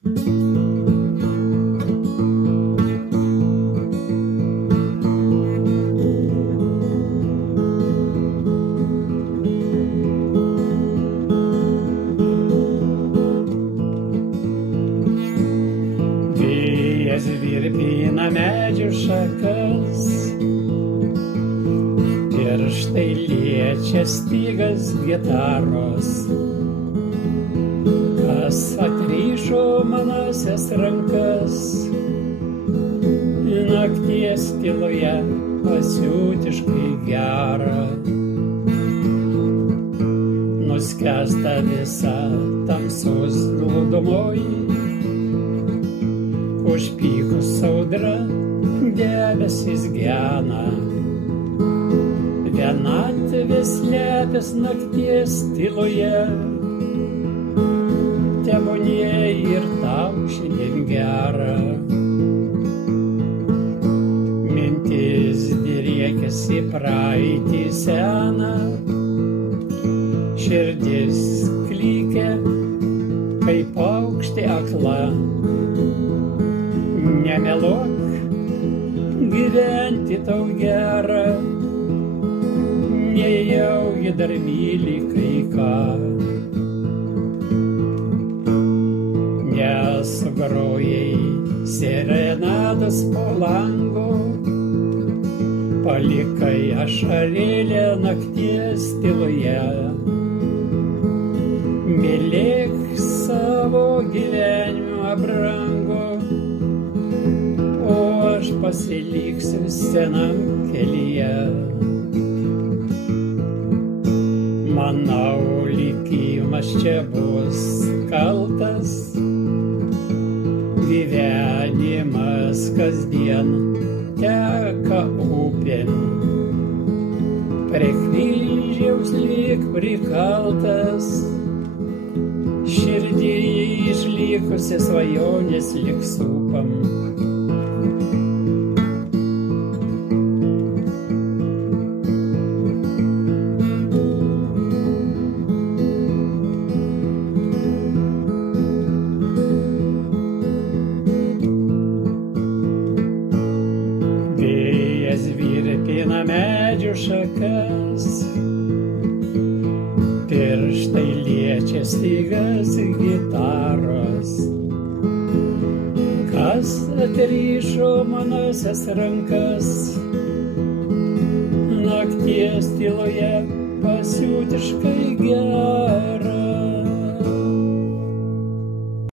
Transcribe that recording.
Vėjas virpina medžių šakas, pirštai liečia stygas gitaros. Kas atrišo manasias rankas, nakties tyloje pasiutiškai gera. Nuskęsta visa tamsos glūdumoji, užpykus audra debesis gena. Vienatvės slepias nakties tyloje, tebūnie ir tau šiandien gera. Mintis driekiasi į praeitį seną, širdis klykia kaip paukštė akla. Nemeluok, gyventi tau gera, nejaugi dar myli kai ką. Nesugrojai serenados po langu, palikai ašarėlę nakties tyloje. Mylėk savo gyvenimą brangu, o aš pasiliksiu senam kelyje. Manau, likimas čia bus kaltas, gyvenimas kasdien teka upėn. Prie kryžiaus lyg prikaltas, širdį išlikusi svajonės lyg sūpam. Vėjas virpina medžių šakas, pirštai liečia stygas gitaros. Kas atrišo manasias rankas, nakties tyloje pasiutiškai gera.